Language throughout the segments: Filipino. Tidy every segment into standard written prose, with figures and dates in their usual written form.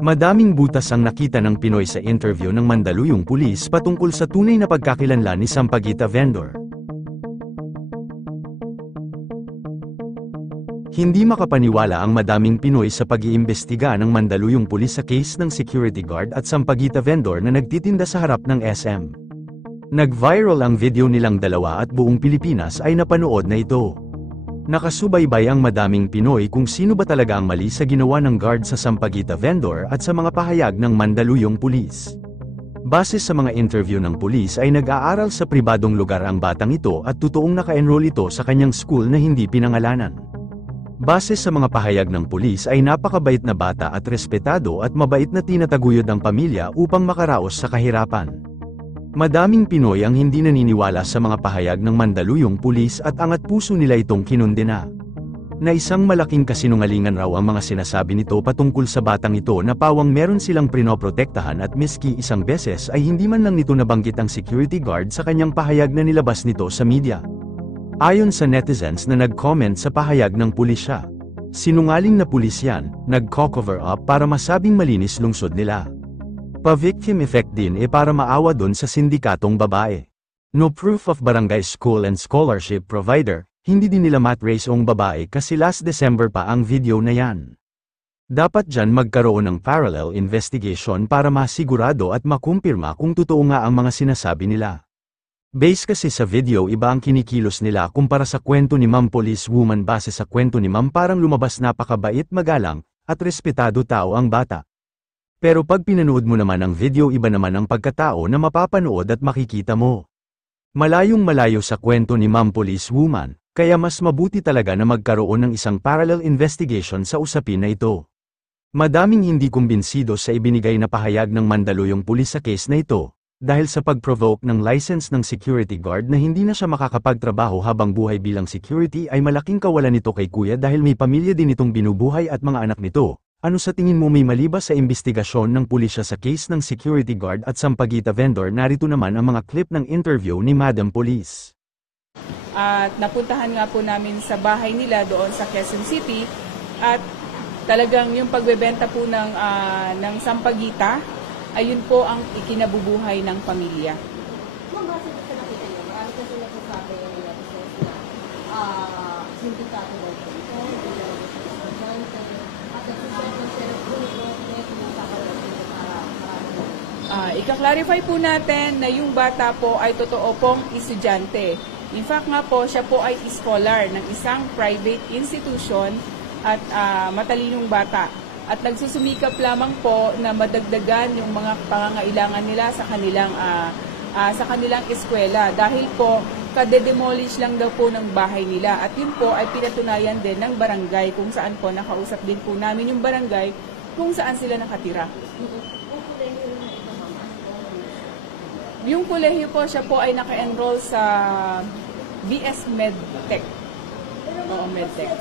Madaming butas ang nakita ng Pinoy sa interview ng Mandaluyong pulis patungkol sa tunay na pagkakilanlan ni Sampaguita vendor. Hindi makapaniwala ang madaming Pinoy sa pag-iimbestiga ng Mandaluyong pulis sa case ng security guard at Sampaguita vendor na nagtitinda sa harap ng SM. Nag-viral ang video nilang dalawa at buong Pilipinas ay napanood na ito. Nakasubaybay ang madaming Pinoy kung sino ba talaga ang mali sa ginawa ng guard sa Sampaguita vendor at sa mga pahayag ng Mandaluyong pulis. Base sa mga interview ng pulis ay nag-aaral sa pribadong lugar ang batang ito at totoong naka-enroll ito sa kanyang school na hindi pinangalanan. Base sa mga pahayag ng pulis ay napakabait na bata at respetado at mabait na tinataguyod ang pamilya upang makaraos sa kahirapan. Madaming Pinoy ang hindi naniniwala sa mga pahayag ng Mandaluyong pulis at angat puso nila itong kinundena. Na isang malaking kasinungalingan raw ang mga sinasabi nito patungkol sa batang ito na pawang meron silang prinoprotektahan at miski isang beses ay hindi man lang nito nabanggit ang security guard sa kanyang pahayag na nilabas nito sa media. Ayon sa netizens na nag-comment sa pahayag ng pulisya, sinungaling na pulis yan, nagko-cover up para masabing malinis lungsod nila. Pa-victim effect din para maawa dun sa sindikatong babae. No proof of barangay school and scholarship provider, hindi din nila mat-raise ang babae kasi last December pa ang video na yan. Dapat dyan magkaroon ng parallel investigation para masigurado at makumpirma kung totoo nga ang mga sinasabi nila. Base kasi sa video iba ang kinikilos nila kumpara sa kwento ni Ma'am Police Woman. Base sa kwento ni Ma'am parang lumabas napakabait, magalang, at respetado tao ang bata. Pero pag pinanood mo naman ang video iba naman ang pagkatao na mapapanood at makikita mo. Malayong malayo sa kwento ni Ma'am Police Woman, kaya mas mabuti talaga na magkaroon ng isang parallel investigation sa usapin na ito. Madaming hindi kumbinsido sa ibinigay na pahayag ng Mandaluyong pulis sa case na ito, dahil sa pag-provoke ng license ng security guard na hindi na siya makakapagtrabaho habang buhay bilang security ay malaking kawalan nito kay kuya dahil may pamilya din itong binubuhay at mga anak nito. Ano sa tingin mo may mali ba sa imbestigasyon ng pulisya sa case ng security guard at Sampaguita vendor? Narito naman ang mga clip ng interview ni Madam Police. At napuntahan nga po namin sa bahay nila doon sa Quezon City at talagang yung pagbebenta po ng Sampaguita, ayun po ang ikinabubuhay ng pamilya. Ika-clarify po natin na yung bata po ay totoo pong estudyante. In fact nga po, siya po ay scholar ng isang private institution at matalinong bata. At nagsusumikap lamang po na madagdagan yung mga pangangailangan nila sa kanilang eskwela dahil po kade-demolish lang daw po ng bahay nila. At yun po ay pinatunayan din ng barangay kung saan po nakausap din po namin yung barangay kung saan sila nakatira. Yung kolehiyo po, siya po ay naka-enroll sa BS Medtech. Oo, Medtech.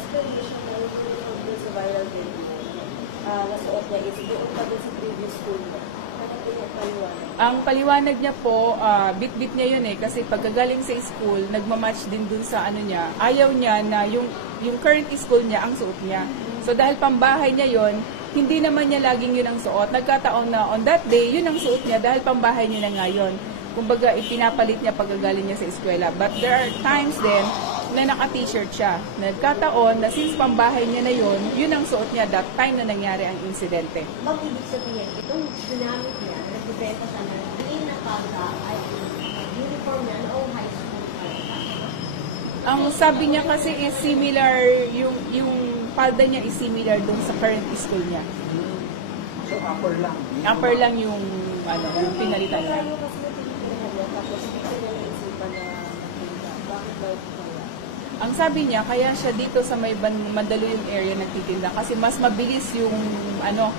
Ang paliwanag niya po, bit-bit niya yun kasi pagkagaling sa school, nagmamatch din dun sa ano niya. Ayaw niya na yung current school niya ang suot niya. So dahil pambahay niya yon, hindi naman niya laging yun ang suot. Nagkataon na on that day, yun ang suot niya dahil pambahay niya na ngayon. Kumbaga, ipinapalit niya pagkagaling niya sa eskwela. But there are times din na naka-t-shirt siya. Nagkataon na since pambahay niya na yun ang suot niya that time na nangyari ang insidente. Ibig sabihin, itong ginamit niya, nagbibenta sa hindi na palda ay uniform niya noong high school. Ang sabi niya kasi is similar, yung palda niya is similar dun sa current school niya. So upper lang? Upper lang yung pinalitan niya. Ang sabi niya, kaya siya dito sa may Mandaluyong area nagtitinda kasi mas mabilis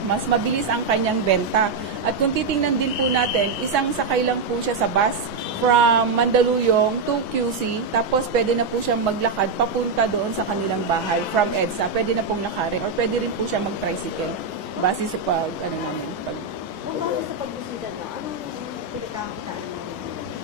mas mabilis ang kanyang benta. At kung titingnan din po natin, isang sakay lang po siya sa bus from Mandaluyong to QC, tapos pwede na po siyang maglakad papunta doon sa kanilang bahay from EDSA. Pwede na pong nakari or pwede rin po siya mag-tricycle base sa base sa pagbisita na, anong pinagkakakitaan?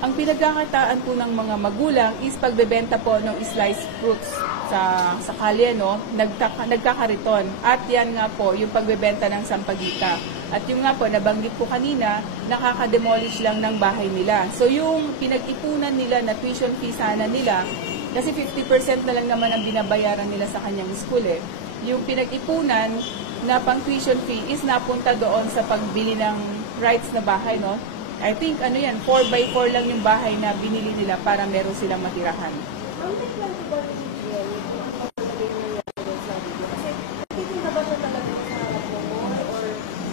Ang pinagkakakitaan po ng mga magulang is pagbebenta po ng sliced fruits sa kalye, nagkakariton. At yan nga po, yung pagbebenta ng Sampaguita. At yung nga po, nabanggit ko kanina, nakaka-demolish lang ng bahay nila. So yung pinag-ipunan nila na tuition fee sana nila, kasi 50% na lang naman ang binabayaran nila sa kanyang school eh. Yung pinag-ipunan na pang tuition fee is napunta doon sa pagbili ng rights na bahay, no? I think, 4x4 lang yung bahay na binili nila para meron silang matirahan. Ang nagplano ba rin yun? Kasi titinda ba siya talaga sa harap mo or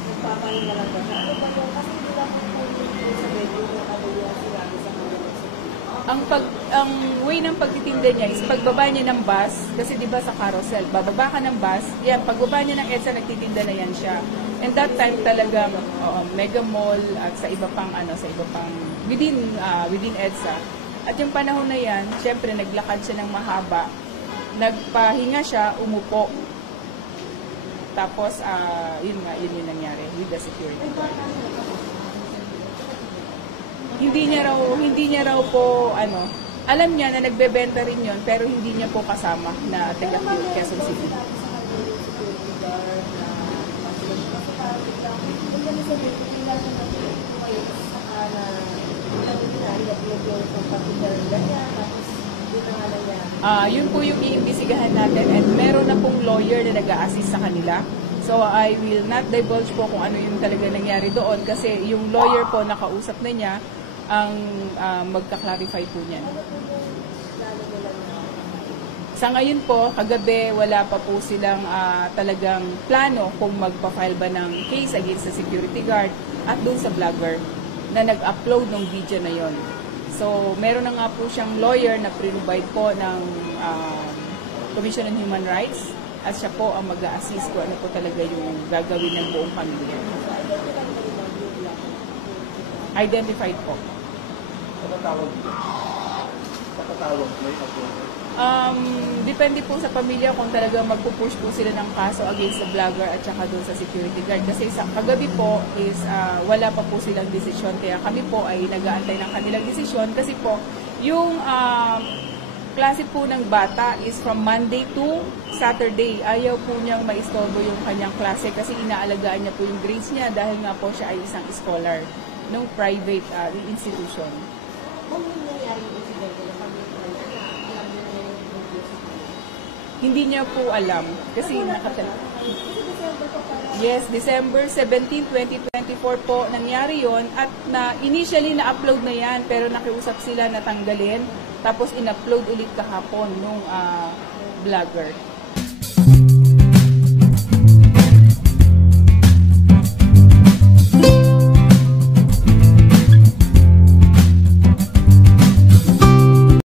nagpapahin na lang ba siya? Ano ba yun? Kasi hindi lang po sa medyo na kabuya sinabi sa mga Ang way ng pagtitinda niya is pagbaba niya ng bus, kasi di ba sa carousel, bababa ka ng bus, yan, pagbaba niya ng EDSA, nagtitinda na yan siya. And that time talaga, Mega Mall at sa iba pang, within EDSA. At yung panahon na yan, syempre naglakad siya ng mahaba, nagpahinga siya, umupo. Tapos, yun yung nangyari with the security guard. Hindi niya raw po, alam niya na nagbebenta rin yon pero hindi niya po kasama na taga Quezon City. Yun po yung iimbisigahan natin and meron na pong lawyer na nag-a-assist sa kanila. So I will not divulge po kung ano yung talaga nangyari doon kasi yung lawyer po nakausap na niya ang magka-clarify po niyan. Sa ngayon po, kagabi, wala pa po silang talagang plano kung magpa-file ba ng case against the security guard at doon sa vlogger na nag-upload ng video na yon. So, meron na nga po siyang lawyer na pre-provide po ng Commission on Human Rights at siya po ang mag-a-assist kung ano po talaga yung gagawin ng buong pamilya. Identified po. Patatawag may upload. Depende po sa pamilya kung talaga magpupush po sila ng kaso against the vlogger at saka doon sa security guard. Kasi sa kagabi po is wala pa po silang desisyon. Kaya kami po ay nag-aantay ng kanilang desisyon. Kasi po, yung klase po ng bata is from Monday to Saturday. Ayaw po niyang maistorbo yung kanyang klase kasi inaalagaan niya po yung grades niya dahil nga po siya ay isang scholar ng private institution. Kung yung nangyari yung incident na pag-ipunan na alam niya na yung Hindi niya po alam kasi nakatala. Kasi December pa pala. Yes, December 17, 2024 po nangyari yon at initially na-upload na yan pero nakiusap sila na tanggalin tapos in-upload ulit kahapon nung vlogger.